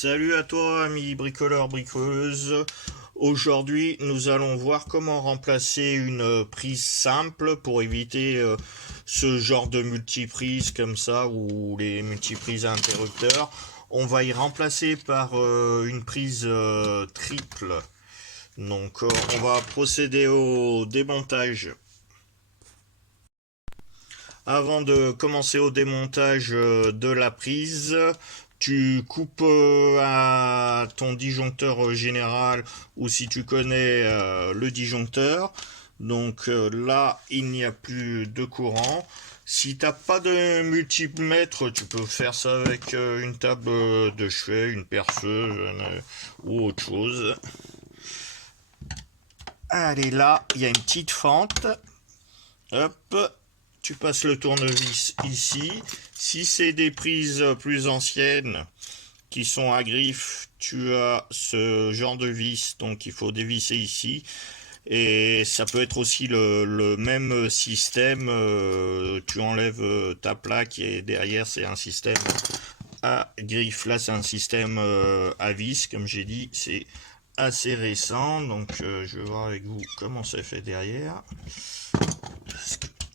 Salut à toi, ami bricoleur bricoleuse. Aujourd'hui, nous allons voir comment remplacer une prise simple pour éviter ce genre de multiprise comme ça ou les multiprises à interrupteurs. On va y remplacer par une prise triple. Donc, on va procéder au démontage. Avant de commencer au démontage de la prise, tu coupes à ton disjoncteur général ou si tu connais le disjoncteur. Donc là, il n'y a plus de courant. Si t'as pas de multimètre, tu peux faire ça avec une table de chevet, une perceuse ou autre chose. Allez, là, il y a une petite fente. Hop, tu passes le tournevis ici. Si c'est des prises plus anciennes qui sont à griffe, tu as ce genre de vis, donc il faut dévisser ici. Et ça peut être aussi le même système. Tu enlèves ta plaque et derrière c'est un système à griffe. Là c'est un système à vis, comme j'ai dit, c'est assez récent. Donc je vais voir avec vous comment c'est fait derrière.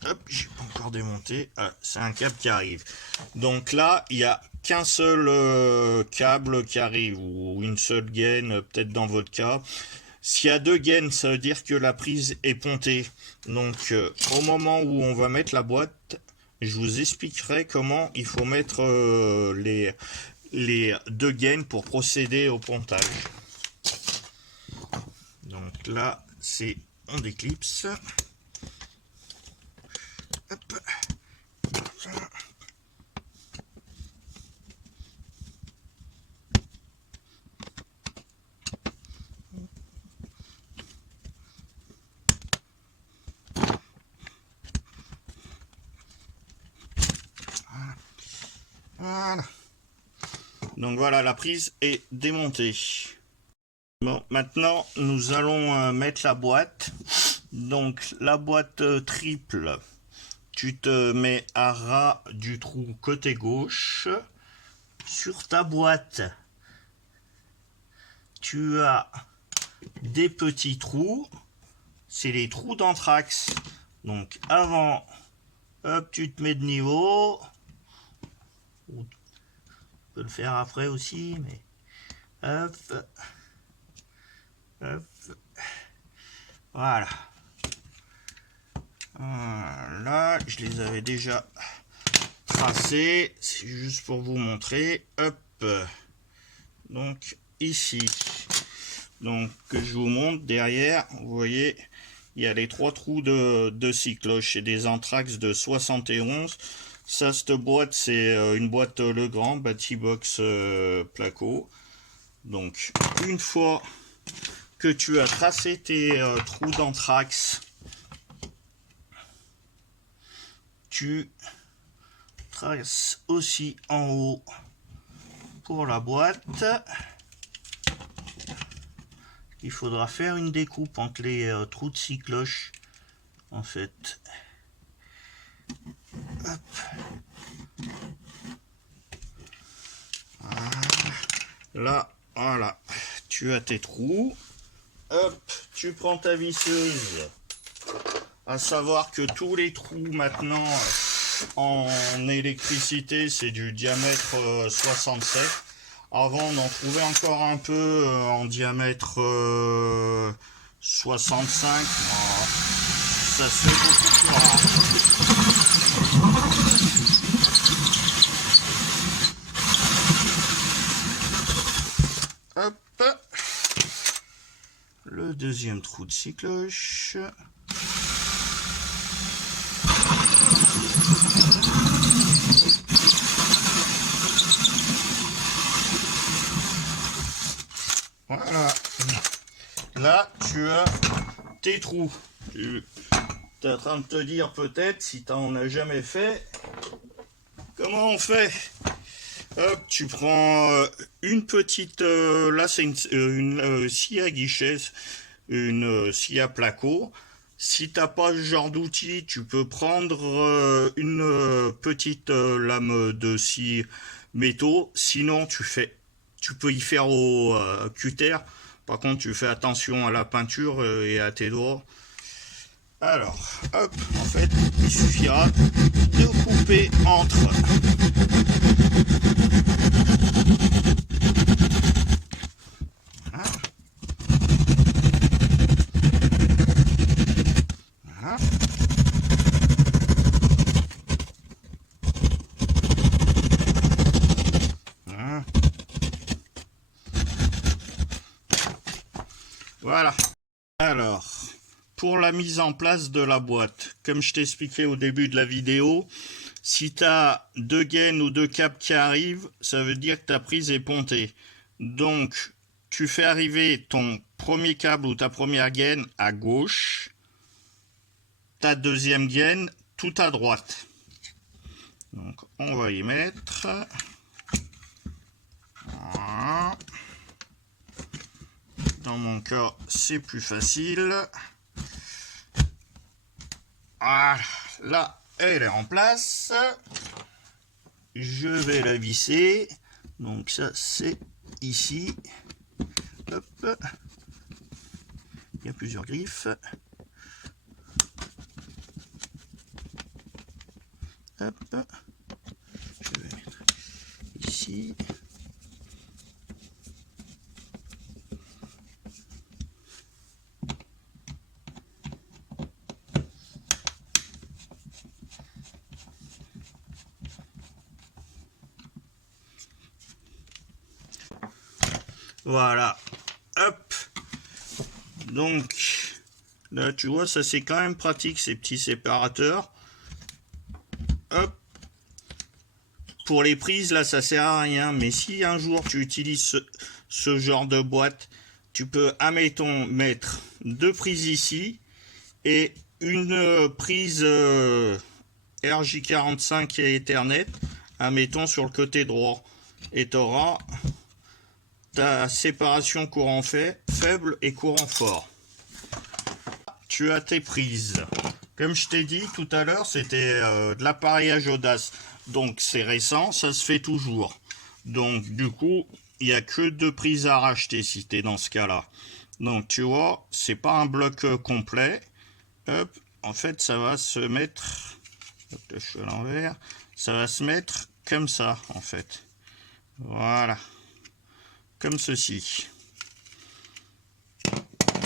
Hop, j'ai pas encore démonté. Ah, c'est un câble qui arrive. Donc là, il n'y a qu'un seul câble qui arrive, ou une seule gaine, peut-être dans votre cas. S'il y a deux gaines, ça veut dire que la prise est pontée. Donc au moment où on va mettre la boîte, je vous expliquerai comment il faut mettre les deux gaines pour procéder au pontage. Donc là, c'est on déclipse. Hop. Voilà. Donc voilà, la prise est démontée. Bon, maintenant nous allons mettre la boîte. Donc la boîte triple, tu te mets à ras du trou côté gauche. Sur ta boîte, tu as des petits trous. C'est les trous d'anthrax. Donc avant, hop, tu te mets de niveau. Tu peux le faire après aussi, mais hop, hop, voilà. Là, je les avais déjà tracés. C'est juste pour vous montrer. Hop. Donc ici. Donc que je vous montre derrière. Vous voyez, il y a les trois trous de cycloche et des anthrax de 71. Ça, cette boîte, c'est une boîte Legrand, Batibox Placo. Donc, une fois que tu as tracé tes trous d'anthrax, tu traces aussi en haut pour la boîte. Il faudra faire une découpe entre les trous de cycloche, en fait. Hop. Là, voilà, tu as tes trous. Hop, tu prends ta visseuse. À savoir que tous les trous maintenant en électricité, c'est du diamètre 67. Avant, on en trouvait encore un peu en diamètre 65. Ça se fait beaucoup plus rare. Hop. Le deuxième trou de cycloche. Voilà. Là, tu as tes trous. Tu es en train de te dire peut-être, si tu n'en as jamais fait, comment on fait? Hop, tu prends une petite... là, c'est une scie à guichet, une scie à placo. Si t'as pas ce genre d'outil, tu peux prendre une petite lame de scie métaux. Sinon, tu peux y faire au cutter. Par contre, tu fais attention à la peinture et à tes doigts. Alors, hop, en fait, il suffira de couper entre. Voilà. Voilà. Voilà. Voilà. Alors, pour la mise en place de la boîte, comme je t'expliquais au début de la vidéo, si tu as 2 gaines ou 2 câbles qui arrivent, ça veut dire que ta prise est pontée. Donc, tu fais arriver ton premier câble ou ta première gaine à gauche, ta deuxième gaine tout à droite. Donc, on va y mettre. Voilà. Dans mon cas, c'est plus facile. Voilà, là, elle est en place. Je vais la visser. Donc ça, c'est ici. Hop. Il y a plusieurs griffes. Hop. Je vais mettre ici. Voilà, hop. Donc là, tu vois, ça c'est quand même pratique, ces petits séparateurs. Hop. Pour les prises, là, ça sert à rien. Mais si un jour tu utilises ce genre de boîte, tu peux, admettons, mettre 2 prises ici et une prise RJ45 et Ethernet, admettons, sur le côté droit. Et tu auras ta séparation courant faible et courant fort. Tu as tes prises. Comme je t'ai dit tout à l'heure, c'était de l'appareillage Audace. Donc c'est récent, ça se fait toujours. Donc du coup, il n'y a que 2 prises à racheter si tu es dans ce cas-là. Donc tu vois, c'est pas un bloc complet. Hop, en fait, ça va se mettre... Hop, je suis à l'envers. Ça va se mettre comme ça, en fait. Voilà. Comme ceci.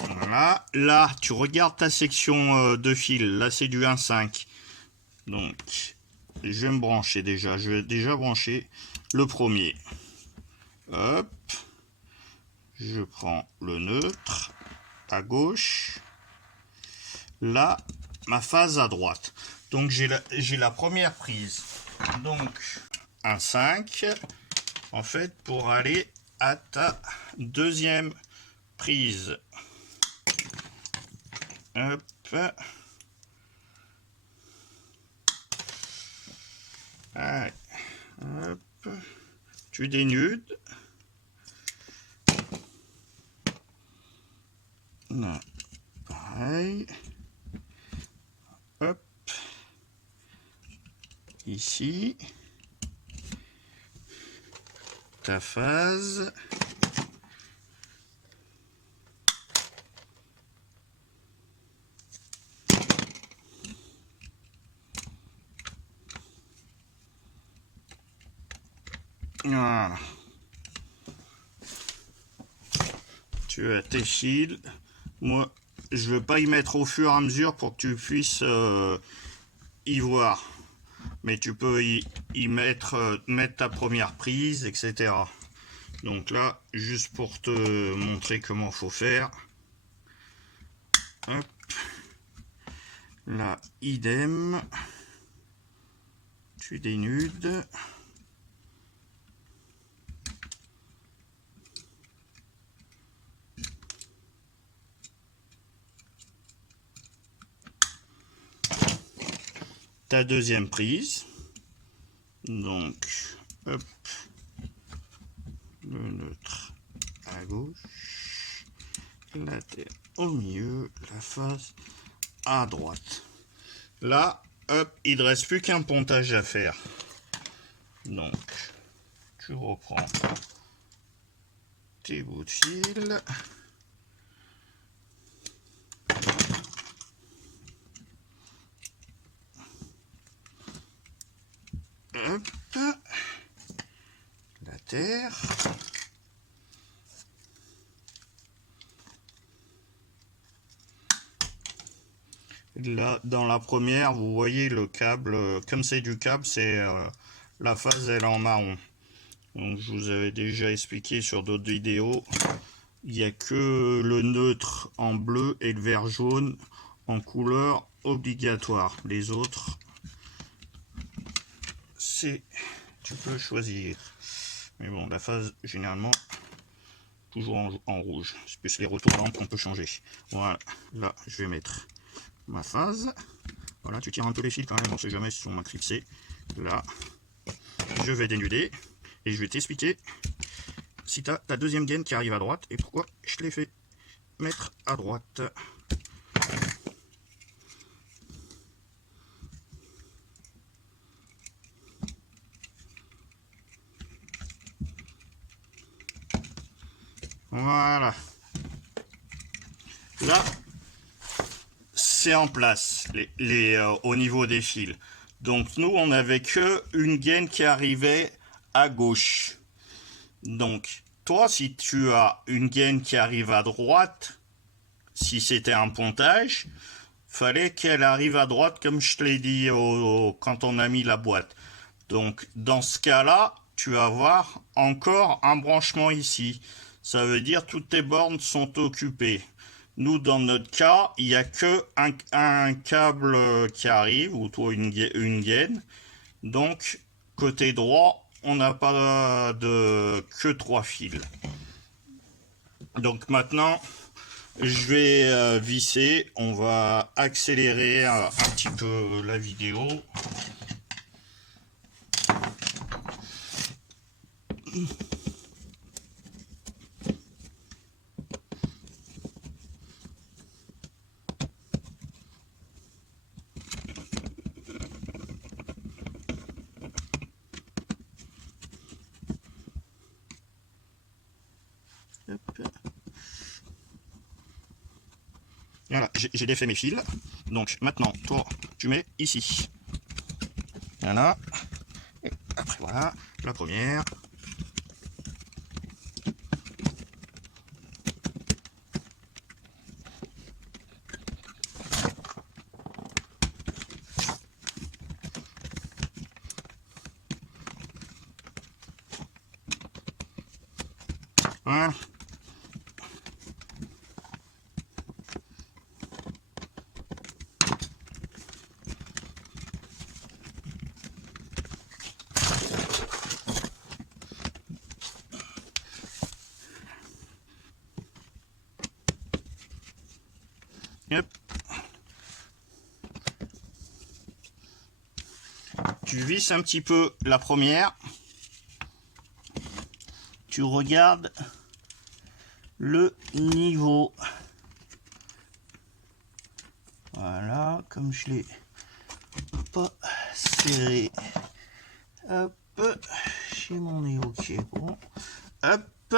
Voilà. Là, tu regardes ta section de fil. Là, c'est du 1,5. Donc, je vais me brancher déjà. Je vais déjà brancher le premier. Hop. Je prends le neutre à gauche. Là, ma phase à droite. Donc, j'ai la première prise. Donc, 1,5. En fait, pour aller à ta deuxième prise. Hop. Allez. Hop. Tu dénudes. Là. Pareil. Hop. Ici. Ta phase. Voilà. Tu as tes fils. Moi, je ne veux pas y mettre au fur et à mesure pour que tu puisses y voir. Mais tu peux y mettre, ta première prise, etc. Donc là, juste pour te montrer comment faut faire. Hop. Là, idem. Tu dénudes. Ta deuxième prise. Donc, hop. Le neutre à gauche. La terre au milieu. La face à droite. Là, hop, il ne reste plus qu'un pontage à faire. Donc, tu reprends tes bouts de fil. Hop. La terre. Là, dans la première, vous voyez le câble, comme c'est du câble, c'est la phase elle est en marron. Donc je vous avais déjà expliqué sur d'autres vidéos, il n'y a que le neutre en bleu et le vert jaune en couleur obligatoire. Les autres, c'est tu peux choisir. Mais bon, la phase généralement toujours en rouge. C'est plus les retours lampes qu'on peut changer. Voilà, là je vais mettre ma phase. Voilà, tu tires un peu les fils quand même, on sait jamais si on m'a clipsé. Là, je vais dénuder et je vais t'expliquer si tu as ta deuxième gaine qui arrive à droite et pourquoi je l'ai fait mettre à droite. Voilà. Là, c'est en place au niveau des fils. Donc nous, on n'avait que une gaine qui arrivait à gauche. Donc toi, si tu as une gaine qui arrive à droite, si c'était un pontage, fallait qu'elle arrive à droite comme je te l'ai dit quand on a mis la boîte. Donc dans ce cas-là, tu vas avoir encore un branchement ici. Ça veut dire toutes tes bornes sont occupées. Nous, dans notre cas, il n'y a que un câble qui arrive, ou toi une gaine. Donc, côté droit, on n'a pas que 3 fils. Donc maintenant, je vais visser. On va accélérer un petit peu la vidéo. Voilà, j'ai défait mes fils. Donc maintenant, toi, tu mets ici. Voilà. Et après, voilà, la première. Voilà. Hop. Tu visses un petit peu la première. Tu regardes le niveau. Voilà, comme je l'ai pas serré. Hop, j'ai mon niveau qui est bon. Hop,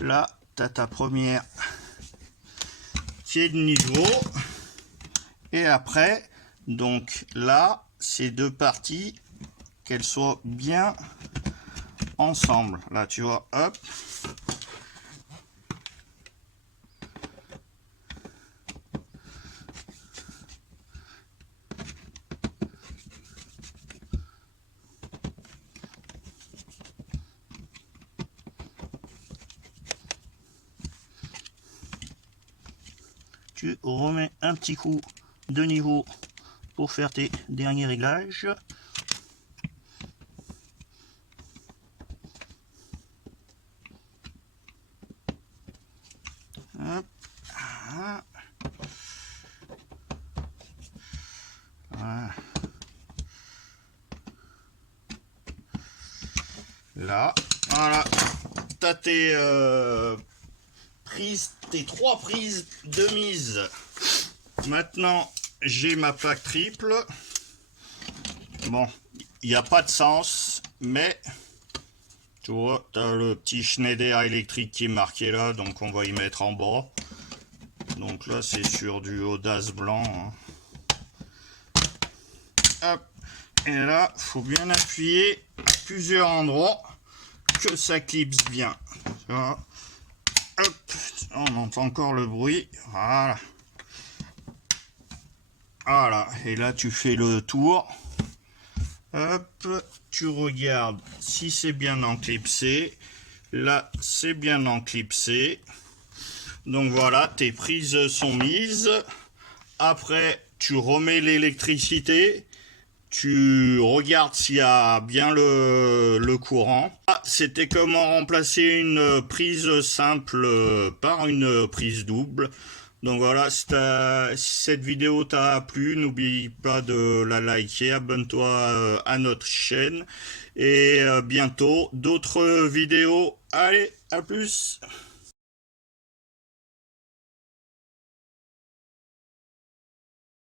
là, tu as ta première qui est de niveau. Et après, donc là, ces deux parties, qu'elles soient bien ensemble. Là, tu vois, hop. Tu remets un petit coup de niveau pour faire tes derniers réglages. Hop. Voilà. Là, voilà, t'as tes prises, tes 3 prises de mise. Maintenant, j'ai ma plaque triple. Bon, il n'y a pas de sens, mais Tu vois, tu as le petit Schneider électrique qui est marqué là, donc on va y mettre en bas. Donc là, c'est sur du Audace blanc. Hein. Hop. Et là, faut bien appuyer à plusieurs endroits que ça clipse bien. Tu vois. Hop. On entend encore le bruit. Voilà. Voilà. Et là, tu fais le tour. Hop. Tu regardes si c'est bien enclipsé. Là, c'est bien enclipsé. Donc voilà, tes prises sont mises. Après, tu remets l'électricité. Tu regardes s'il y a bien le courant. Ah, c'était comment remplacer une prise simple par une prise double. Donc voilà, si cette vidéo t'a plu, n'oublie pas de la liker, abonne-toi à notre chaîne. Et bientôt, d'autres vidéos. Allez, à plus!